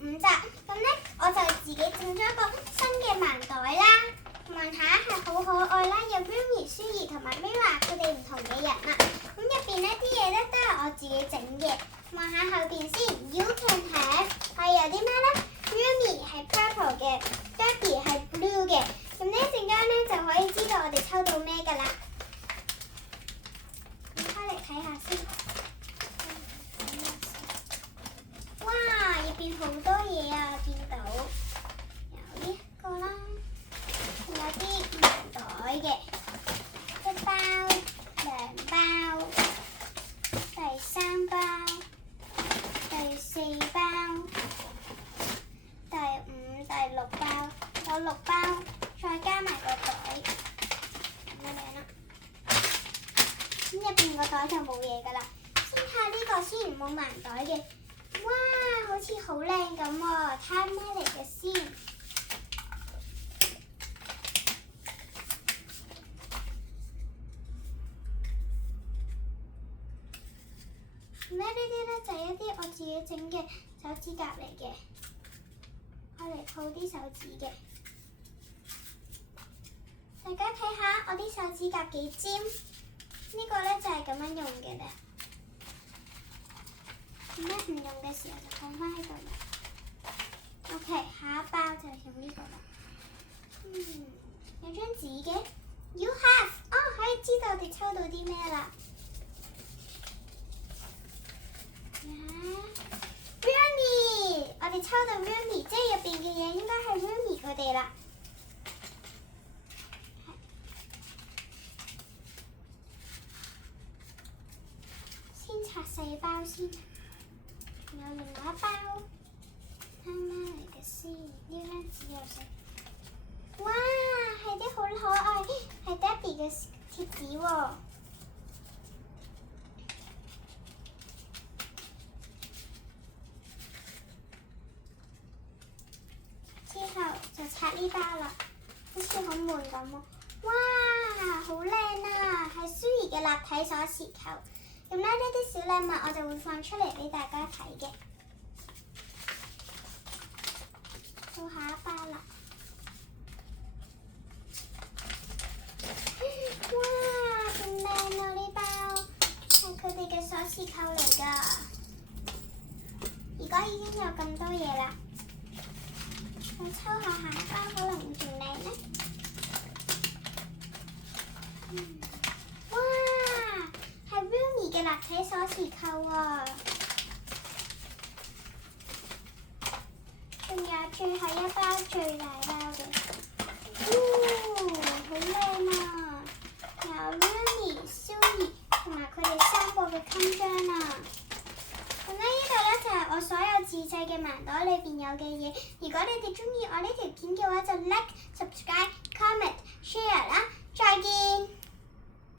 5集，咁呢，我就自己整咗個新嘅盲袋啦。望下係好可愛啦，有 Rumi、舒兒同埋 Mira 佢哋唔同嘅人啦。咁入邊呢啲嘢呢都係我自己整嘅。望下後邊先 ，You can have 係有啲咩呢？ Rumi 係 purple 嘅 ，Daddy 係 blue 嘅。咁呢一陣間呢就可以知道我哋抽到咩㗎啦。咁開嚟睇下先。哇！入邊好多嘢啊，見到有呢個啦，仲有啲盲袋嘅，一包、兩包、第三包、第四包、第五、第六包，有6包，再加埋個袋，咁樣啦。咁入邊個袋就冇嘢㗎啦。先睇下呢個先，冇盲袋嘅。哇，好似好靚咁喎！睇下咩嚟嘅先。呢啲呢，就係一啲我自己整嘅手指甲嚟嘅，我嚟套啲手指嘅。大家睇下我啲手指甲幾尖，呢個呢，就係咁樣用嘅咧。點解唔用嘅時候就放返喺度啦 ？OK， 下一包就用呢個啦。有張紙嘅 ，You have， 可以知道我哋抽到啲咩啦。Rumi， 我哋抽到 Rumi， 即係入邊嘅嘢應該係 Rumi 佢哋啦。先拆細包先。有另外一包，睇咩嚟嘅先？呢張紙又食，哇，係啲好可愛，係 Daddy 嘅貼紙喎。之後就拆呢包啦，好似好悶咁喎。哇，好靚啊，係舒兒嘅立體鎖匙扣。咁呢啲小禮物我就會放出嚟俾大家睇嘅。到下一包啦！哇，咁靚啊！呢包係佢哋嘅鎖匙扣嚟㗎。而家已經有咁多嘢啦，再抽下下一包可能會仲靚呢。嘅立體鎖匙扣啊！仲有最後一包最大包嘅，好靚啊！有 Rumi、舒兒同埋佢哋3個嘅襟章啊！咁呢度呢，就係我所有自製嘅盲袋裏邊有嘅嘢。如果你哋中意我呢條片嘅話，就 like、subscribe、comment、share 啦！再見。